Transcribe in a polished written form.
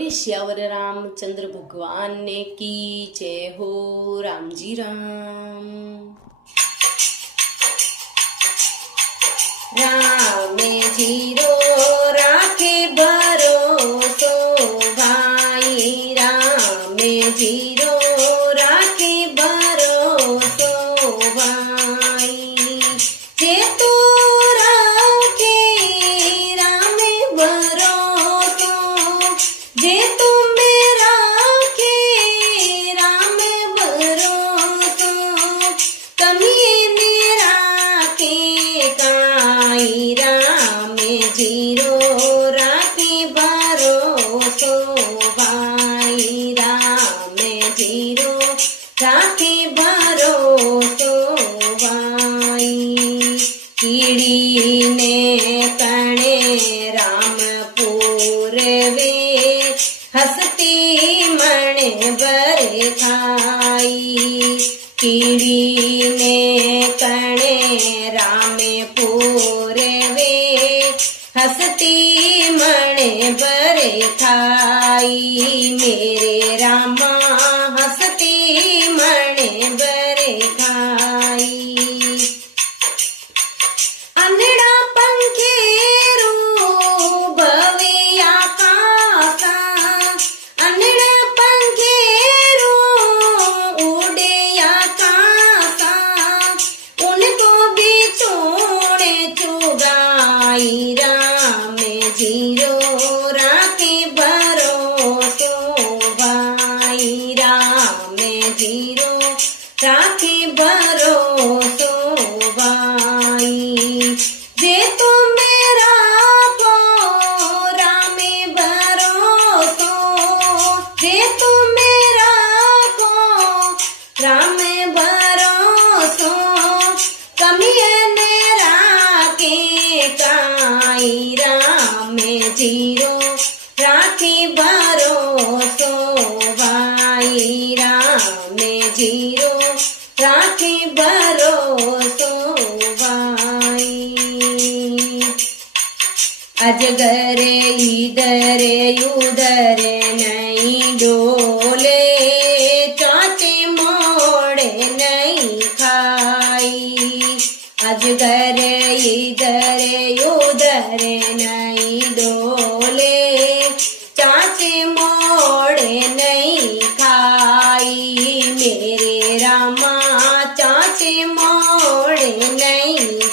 श्यावर रामचंद्र भगवान ने की जय हो। राम जी राम। राम जीरो राखे भरोसो भाई, राम जीरो राखे भरोसो भाई। जे तू राखे राम भरोसो, जे तुम राखे राम भरोसो, कमी राखे काई। राम जीरो राखे भरोसो भाई, राम जीरो राखे भरोसो भाई। कीड़ी ने कणे रामपुर वे, हसती मण बर खाई। कीड़ी ने कणे रामपुर वे, हसती मण बर खाई। मेरे रामा हसती मण बर खाई। अनड़ा पंखेरू भवे आकाशा, अनड़ा पंखेरू उड़े आकाशा। उनको भी छोड़े चुगाई। राम जीरो राखे भरोसो भाई, राम जीरो राखे भरोसो भाई। जे तुम राखो राम भरोसो, जे तुम राखो राम भरोसो, कमी न राखे काई। राम जीरो राखे भरोसो भाई, राम जीरो राखे भरोसो भाई। अजगर इधर उधर नहीं डोले, चाचे मोड़े नहीं खाई। अजगर इधर उधर नहीं डोले, चाचे मोड़े नहीं खाई। मेरे रामा चाचे मोड़े नहीं